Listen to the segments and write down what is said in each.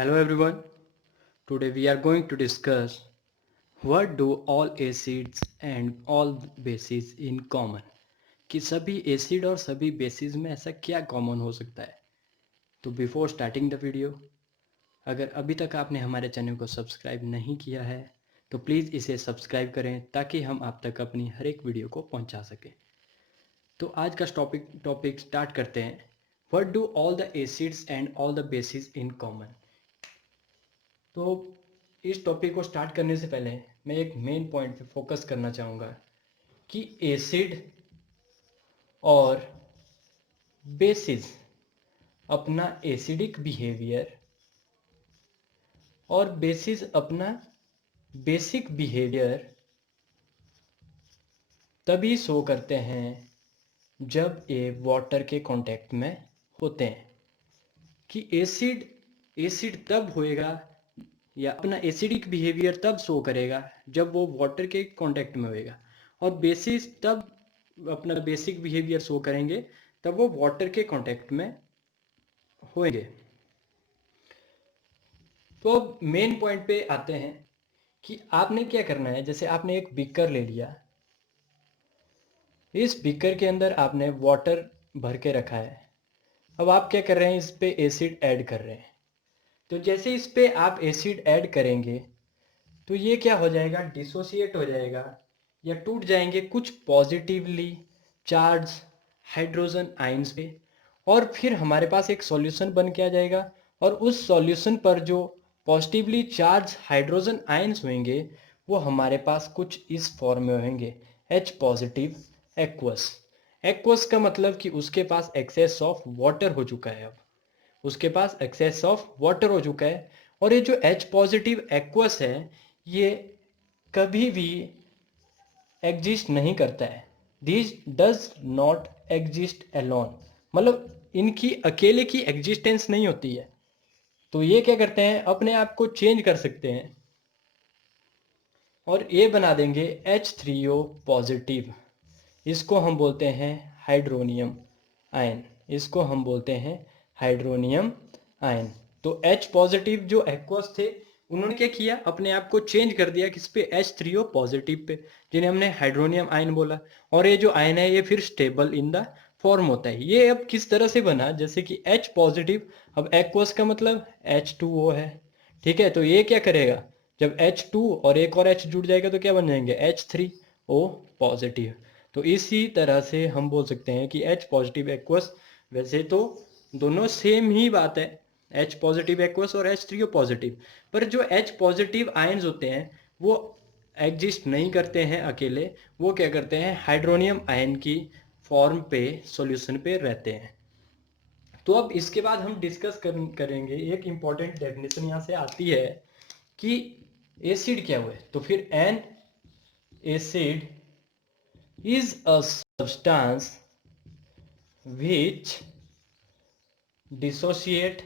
Hello everyone. Today we are going to discuss what do all acids and all bases in common. कि सभी acid और सभी basis में ऐसा क्या कॉमन हो सकता है. तो बिफोर स्टार्टिंग द वीडियो, अगर अभी तक आपने हमारे चैनल को सब्सक्राइब नहीं किया है तो प्लीज़ इसे सब्सक्राइब करें ताकि हम आप तक अपनी हर एक वीडियो को पहुंचा सकें. तो आज का टॉपिक स्टार्ट करते हैं. What do all the acids and all the basis in common. तो इस टॉपिक को स्टार्ट करने से पहले मैं एक मेन पॉइंट पे फोकस करना चाहूँगा कि एसिड और बेसिस अपना एसिडिक बिहेवियर और बेसिस अपना बेसिक बिहेवियर तभी शो करते हैं जब ये वाटर के कांटेक्ट में होते हैं. कि एसिड एसिड तब होएगा या अपना एसिडिक बिहेवियर तब शो करेगा जब वो वाटर के कांटेक्ट में होएगा, और बेसिस तब अपना बेसिक बिहेवियर शो करेंगे तब वो वाटर के कांटेक्ट में होंगे. तो अब मेन पॉइंट पे आते हैं कि आपने क्या करना है. जैसे आपने एक बीकर ले लिया, इस बीकर के अंदर आपने वाटर भर के रखा है. अब आप क्या कर रहे हैं, इस पे एसिड ऐड कर रहे हैं. तो जैसे इस पे आप एसिड ऐड करेंगे तो ये क्या हो जाएगा, डिसोसिएट हो जाएगा या टूट जाएंगे कुछ पॉजिटिवली चार्ज हाइड्रोजन आयंस पे, और फिर हमारे पास एक सॉल्यूशन बन के आ जाएगा. और उस सॉल्यूशन पर जो पॉजिटिवली चार्ज हाइड्रोजन आयंस होंगे वो हमारे पास कुछ इस फॉर्म में होंगे, H पॉजिटिव एक्वस. एक्वस का मतलब कि उसके पास एक्सेस ऑफ वाटर हो चुका है. अब उसके पास एक्सेस ऑफ वाटर हो चुका है. और ये जो H पॉजिटिव एक्वस है ये कभी भी एग्जिस्ट नहीं करता है. This does not exist alone, मतलब इनकी अकेले की एग्जिस्टेंस नहीं होती है. तो ये क्या करते हैं, अपने आप को चेंज कर सकते हैं और ये बना देंगे H3O पॉजिटिव. इसको हम बोलते हैं हाइड्रोनियम आयन. इसको हम बोलते हैं हाइड्रोनियम आयन. तो H पॉजिटिव जो एक्वस थे उन्होंने क्या किया, अपने आप को चेंज कर दिया किस पे, H3O पॉजिटिव पे, जिन्हें हमने हाइड्रोनियम आयन बोला. और ये जो आयन है ये फिर स्टेबल इन द फॉर्म होता है. ये अब किस तरह से बना, जैसे कि H पॉजिटिव, अब एक्वस का मतलब H2O है. ठीक है, तो ये क्या करेगा, जब H2 और एक और H जुड़ जाएगा तो क्या बन जाएंगे, H3O पॉजिटिव. तो इसी तरह से हम बोल सकते हैं कि H पॉजिटिव एक्वस, वैसे तो दोनों सेम ही बात है, H पॉजिटिव एक्वस और H3O पॉजिटिव, पर जो H पॉजिटिव आयंस होते हैं वो एग्जिस्ट नहीं करते हैं अकेले, वो क्या करते हैं हाइड्रोनियम आयन की फॉर्म पे सॉल्यूशन पे रहते हैं. तो अब इसके बाद हम डिस्कस करेंगे, एक इंपॉर्टेंट डेफिनेशन यहाँ से आती है कि एसिड क्या हुआ है. तो फिर an acid is a substance which dissociate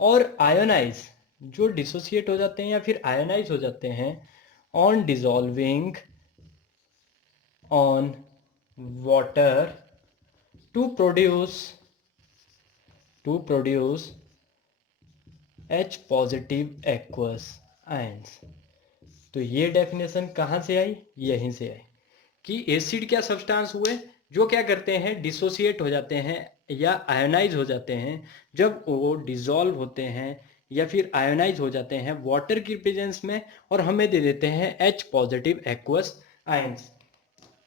और आयोनाइज, जो डिसोसिएट हो जाते हैं या फिर आयोनाइज हो जाते हैं on dissolving on water to produce H positive aqueous ions. तो ये डेफिनेशन कहाँ से आई, यहीं से आई कि एसिड क्या सब्सटेंस हुए जो क्या करते हैं, डिसोसिएट हो जाते हैं या आयोनाइज हो जाते हैं जब वो डिसॉल्व होते हैं या फिर आयोनाइज हो जाते हैं वाटर की प्रेजेंस में, और हमें दे देते हैं H पॉजिटिव एक्वस आयंस.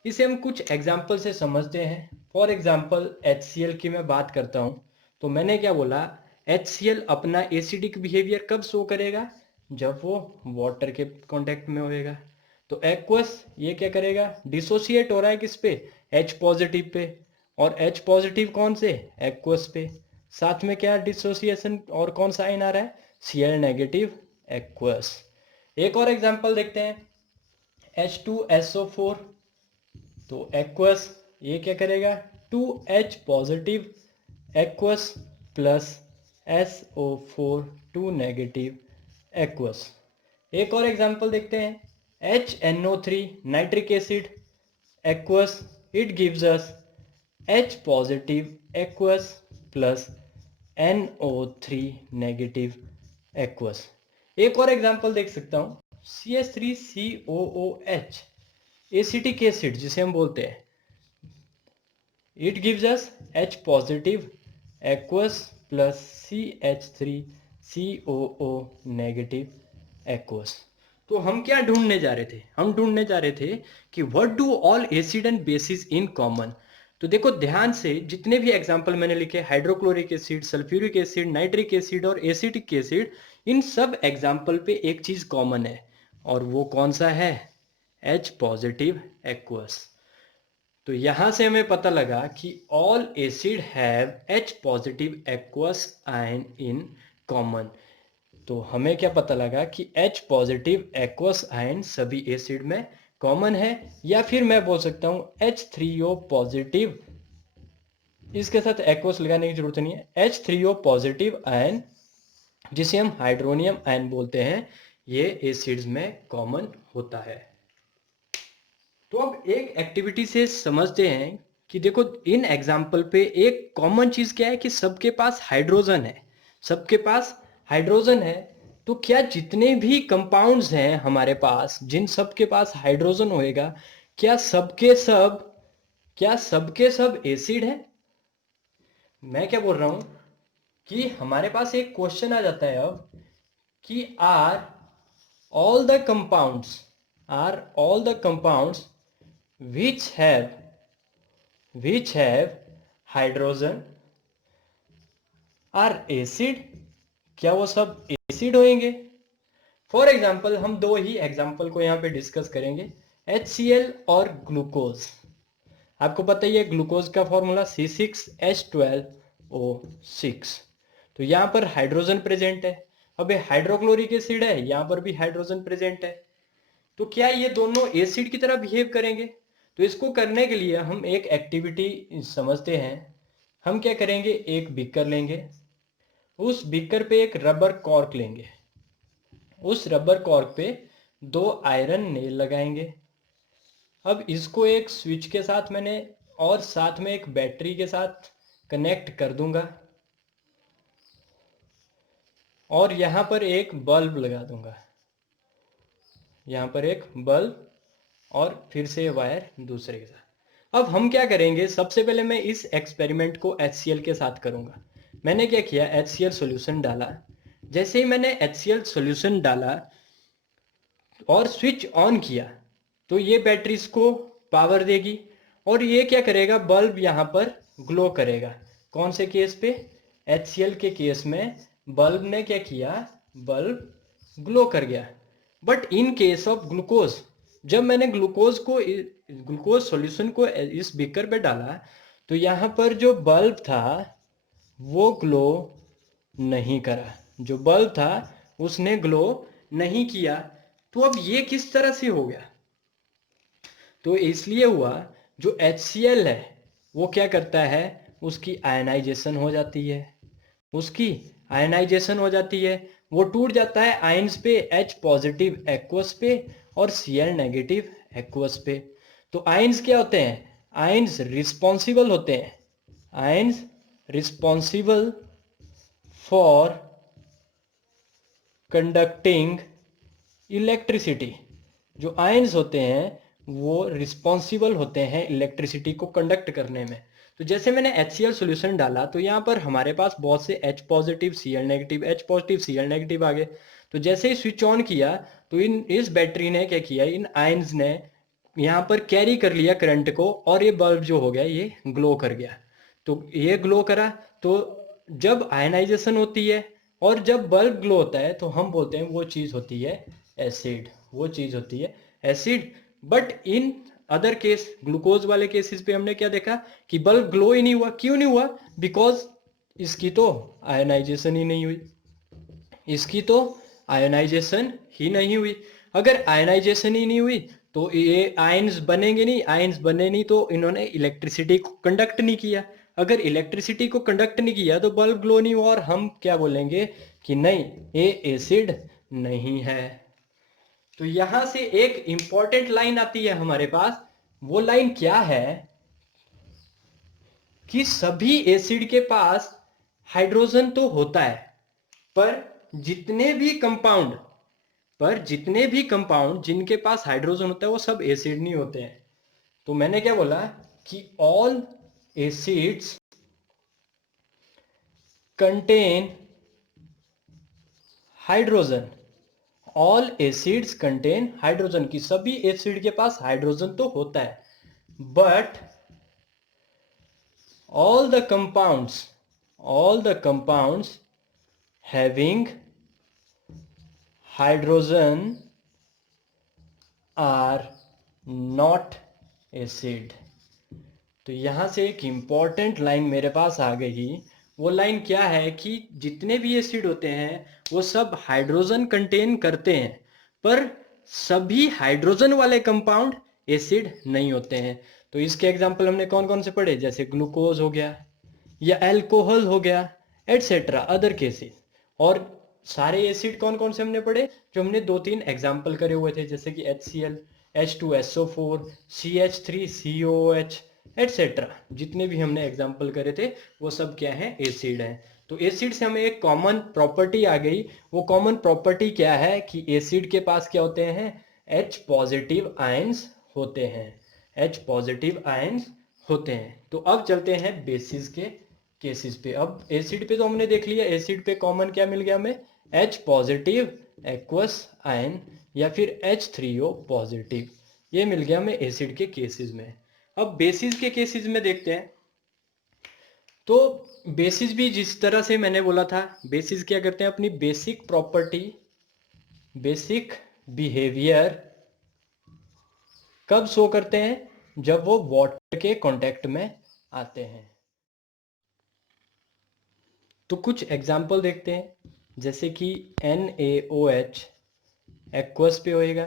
इसे हम कुछ एग्जाम्पल से समझते हैं. फॉर एग्जाम्पल HCl की मैं बात करता हूँ. तो मैंने क्या बोला, HCl अपना एसिडिक बिहेवियर कब शो करेगा, जब वो वाटर के कांटेक्ट में होएगा. तो एक्वस ये क्या करेगा, डिसोसिएट हो रहा है किस पे, H पॉजिटिव पे, और H पॉजिटिव कौन से, एक्वस पे. साथ में क्या डिसोसिएशन और कौन सा आयन आ रहा है, Cl नेगेटिव एक्वस. एक और एग्जांपल देखते हैं, H2SO4. तो एक्वस ये क्या करेगा, 2H positive aqueous plus SO4 2 negative aqueous. एक और एग्जांपल देखते हैं, HNO3 nitric acid aqueous, it gives us H positive aqueous plus NO3 negative aqueous. एक और एग्जांपल देख सकता हूं, CH3COOH एसिटिक एसिड जिसे हम बोलते हैं, it gives us H positive aqueous plus CH3COO negative aqueous. तो हम क्या ढूंढने जा रहे थे, हम ढूंढने जा रहे थे कि what do all acid and bases in common. तो देखो ध्यान से, जितने भी एग्जांपल मैंने लिखे, hydrochloric acid, sulphuric acid, nitric acid और एसिटिक एसिड, इन सब एग्जांपल पे एक चीज कॉमन है, और वो कौन सा है? H positive aqueous. तो यहां से हमें पता लगा कि all acid have H positive aqueous ion in common. तो हमें क्या पता लगा कि H पॉजिटिव एक्वस आयन सभी एसिड में कॉमन है, या फिर मैं बोल सकता हूं H3O पॉजिटिव, इसके साथ एक्वस लगाने की जरूरत नहीं है, H3O पॉजिटिव आयन जिसे हम हाइड्रोनियम आयन बोलते हैं, ये एसिड्स में कॉमन होता है। तो अब एक एक्टिविटी से समझते हैं कि देखो इन एग्जाम्पल पे एक कॉमन चीज क्या है कि सबके पास हाइड्रोजन है, सबके पास हाइड्रोजन है। तो क्या जितने भी कंपाउंड्स हैं हमारे पास, जिन सबके पास हाइड्रोजन होएगा, क्या सबके सब, क्या सबके सब एसिड है? मैं क्या बोल रहा हूं कि हमारे पास एक क्वेश्चन आ जाता है अब कि all the compounds are all the compounds which have which have hydrogen are acid, क्या वो सब एसिड होंगे? फॉर एग्जाम्पल हम दो ही एग्जाम्पल को यहाँ पे डिस्कस करेंगे, HCl और ग्लूकोज। आपको पता ही है ग्लूकोज का फॉर्मूला C6H12O6। तो यहाँ पर हाइड्रोजन प्रेजेंट है, अब ये हाइड्रोक्लोरिक एसिड है, यहाँ पर भी हाइड्रोजन प्रेजेंट है। तो क्या ये दोनों एसिड की तरह बिहेव करेंगे? तो इसको करने के लिए हम एक एक्टिविटी समझते हैं। हम क्या करेंगे, एक बीकर लेंगे, उस बीकर पे एक रबर कॉर्क लेंगे, उस रबर कॉर्क पे 2 आयरन नेल लगाएंगे। अब इसको एक स्विच के साथ मैंने और साथ में एक बैटरी के साथ कनेक्ट कर दूंगा, और यहां पर एक बल्ब लगा दूंगा, यहां पर एक बल्ब, और फिर से वायर दूसरे के साथ। अब हम क्या करेंगे, सबसे पहले मैं इस एक्सपेरिमेंट को HCl के साथ करूंगा। मैंने क्या किया, HCl सॉल्यूशन डाला। जैसे ही मैंने HCl सॉल्यूशन डाला और स्विच ऑन किया, तो ये बैटरीज को पावर देगी, और ये क्या करेगा, बल्ब यहाँ पर ग्लो करेगा। कौन से केस पे? HCl के केस में बल्ब ने क्या किया, बल्ब ग्लो कर गया। But in case of glucose, जब मैंने ग्लूकोज सॉल्यूशन को इस बीकर पे डाला, तो यहाँ पर जो बल्ब था वो ग्लो नहीं करा, जो बल्ब था उसने ग्लो नहीं किया। तो अब ये किस तरह से हो गया? तो इसलिए हुआ, जो HCl है वो क्या करता है, उसकी आयनाइजेशन हो जाती है, उसकी आयनाइजेशन हो जाती है, वो टूट जाता है आयंस पे, H पॉजिटिव एक्वस पे और Cl नेगेटिव एक्वस पे। तो आयंस क्या होते हैं, आयंस रिस्पॉन्सिबल होते हैं, ions responsible for conducting electricity. जो आयंस होते हैं वो रिस्पॉन्सिबल होते हैं इलेक्ट्रिसिटी को कंडक्ट करने में। तो जैसे मैंने HCl सॉल्यूशन डाला, तो यहाँ पर हमारे पास बहुत से H positive Cl negative, H positive Cl negative आ गए। तो जैसे ही स्विच ऑन किया, तो इस बैटरी ने क्या किया, इन आयंस ने यहाँ पर कैरी कर लिया करंट को, और ये बल्ब जो हो गया ये ग्लो कर गया। तो ये ग्लो करा, तो जब आयनाइजेशन होती है और जब बल्ब ग्लो होता है, तो हम बोलते हैं वो चीज़ होती है एसिड, वो चीज़ होती है acid. But in other case, glucose वाले केसेस पे हमने क्या देखा कि बल्ब ग्लो ही नहीं हुआ। क्यों नहीं हुआ? बिकॉज इसकी तो आयनाइजेशन ही नहीं हुई, इसकी तो आयनाइजेशन ही नहीं हुई। अगर आयनाइजेशन ही नहीं हुई तो ये आयंस बनेंगे नहीं, आयंस बने नहीं तो इन्होंने इलेक्ट्रिसिटी को कंडक्ट नहीं किया। अगर इलेक्ट्रिसिटी को कंडक्ट नहीं किया तो बल्ब ग्लो नहीं हुआ, और हम क्या बोलेंगे कि नहीं, ये एसिड नहीं है। तो यहां से एक इंपॉर्टेंट लाइन आती है हमारे पास। वो लाइन क्या है कि सभी एसिड के पास हाइड्रोजन तो होता है, पर जितने भी कंपाउंड जिनके पास हाइड्रोजन होता है वो सब एसिड नहीं होते हैं। तो मैंने क्या बोला कि all acids contain hydrogen, all acids contain hydrogen, की सभी एसिड के पास हाइड्रोजन तो होता है, but all the compounds having hydrogen are not acid। तो यहां से एक इंपॉर्टेंट लाइन मेरे पास आ गई। वो लाइन क्या है कि जितने भी एसिड होते हैं वो सब हाइड्रोजन कंटेन करते हैं, पर सभी हाइड्रोजन वाले कंपाउंड एसिड नहीं होते हैं। तो इसके एग्जांपल हमने कौन कौन से पढ़े, जैसे ग्लूकोज हो गया या अल्कोहल हो गया, एटसेट्रा अदर केसेस। और सारे एसिड कौन कौन से हमने पढ़े, जो हमने 2-3 एग्जाम्पल करे हुए थे, जैसे कि HCl, H2SO4, CH3COOH एटसेट्रा। जितने भी हमने एग्जाम्पल करे थे वो सब क्या है, एसिड हैं। तो एसिड से हमें एक कॉमन प्रॉपर्टी आ गई। वो कॉमन प्रॉपर्टी क्या है कि एसिड के पास क्या होते हैं, H पॉजिटिव आयंस होते हैं, H पॉजिटिव आयंस होते हैं। तो अब चलते हैं बेसिस के केसेस पे। अब एसिड पे तो हमने देख लिया, एसिड पे कॉमन क्या मिल गया हमें, H पॉजिटिव एक्वस आयन या फिर H3O पॉजिटिव, ये मिल गया हमें एसिड के केसेस में। अब बेसिस के केसेस में देखते हैं। तो बेसिस भी जिस तरह से मैंने बोला था, बेसिस क्या करते हैं, अपनी बेसिक प्रॉपर्टी, बेसिक बिहेवियर कब शो करते हैं, जब वो वाटर के कांटेक्ट में आते हैं। तो कुछ एग्जाम्पल देखते हैं, जैसे कि NaOH एक्वस पे होएगा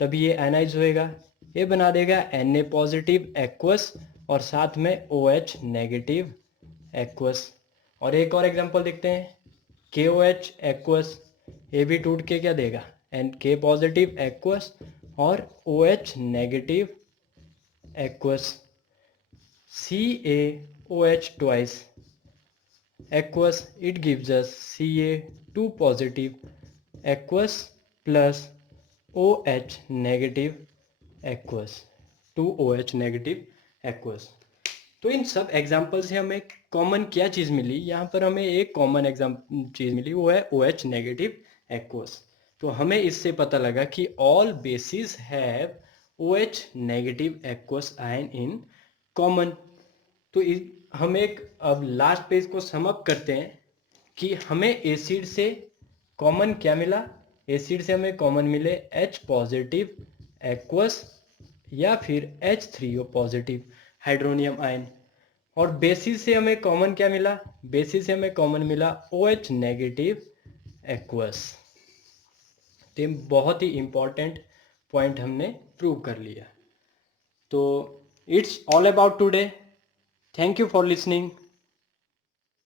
तभी ये एनाइज होएगा, ये बना देगा Na पॉजिटिव एक्वस और साथ में OH नेगेटिव एक्वस। और एक और एग्जांपल देखते हैं, KOH एक्वस, ये भी टूट के क्या देगा, K पॉजिटिव एक्वस और OH negative aqueous. CaOH twice aqueous, it gives us Ca2 positive aqueous plus OH negative aqueous, 2OH negative aqueous। तो इन सब एग्जाम्पल से हमें कॉमन क्या चीज़ मिली, यहाँ पर हमें एक कॉमन चीज़ मिली, वो है OH नेगेटिव एक्वस। तो हमें इससे पता लगा कि all basis have OH negative aqueous ion in common. तो हम एक अब लास्ट पेज को सम अप करते हैं कि हमें एसिड से कॉमन क्या मिला। एसिड से हमें कॉमन मिले H पॉजिटिव एक्वस या फिर H3O पॉजिटिव हाइड्रोनियम आयन। और बेसिस से हमें कॉमन क्या मिला, बेसिस से हमें कॉमन मिला OH नेगेटिव एक्वस। तो बहुत ही इंपॉर्टेंट पॉइंट हमने प्रूव कर लिया। तो it's all about today. Thank you for listening.